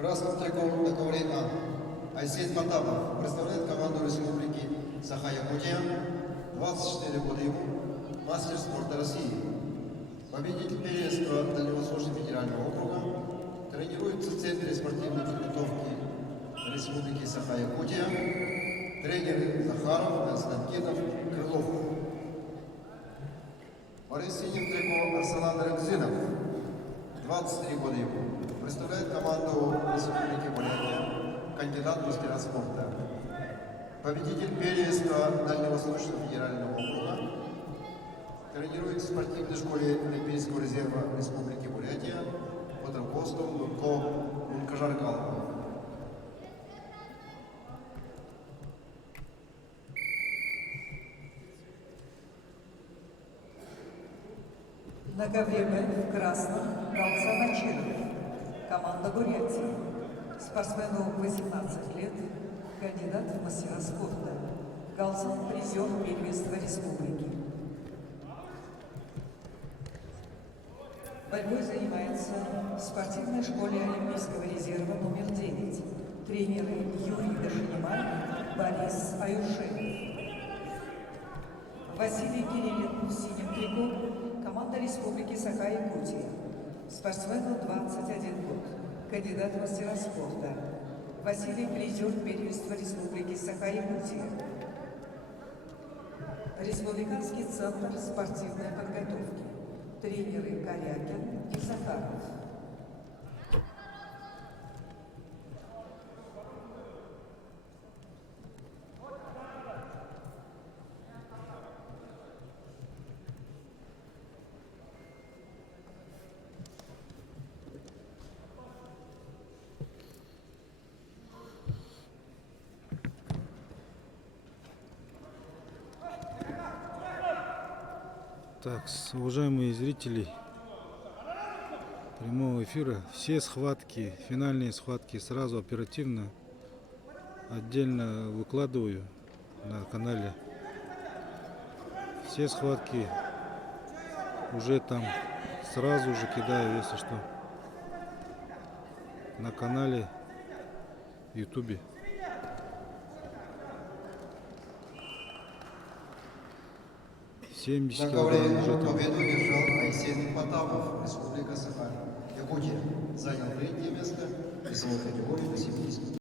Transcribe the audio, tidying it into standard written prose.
красном трико на ковре А. Айсен Потапов представляет команду Республики Саха-Якутия. 24 года ему, мастер спорта России. Победитель Пермского Дальневосточного федерального округа. Тренируется в Центре спортивной подготовки Республики Саха-Якутия. Тренеры Захаров, Константинов, Крылов. Борис синим трико Арсалан Рыбзинов. 23 года ему. Представляет команду Республики Бурятия, кандидат в мастера спорта. Победитель Пермского Дальневосточного федерального округа. Тренируется в спортивной школе Олимпийского резерва Республики Бурятия под руководством Лунко Мункажаркалова. На ковре в красном Галсан Ачиров, команда Бурятии. Спортсмену 18 лет, кандидат в мастера спорта. Галсан – призер первенства республики. Борьбой занимается в спортивной школе Олимпийского резерва номер 9. Тренеры Юрий Дашинимай, Борис Аюшев. Василий Кириллин в синем трико, команда Республики Саха-Якутия. Спортсмену 21 год, кандидат в мастера спорта. Василий – призер первенства Республики Саха-Якутия. Республиканский центр спортивной подготовки. Тренеры Корякин и Захаров. Так, уважаемые зрители прямого эфира, все схватки, финальные схватки сразу оперативно отдельно выкладываю на канале. Все схватки уже там сразу же кидаю, если что, на канале в Ютубе. На ковре победу держал Айсен Потапов, Республика Саха-Якутия. Занял третье место весовой категории до 70.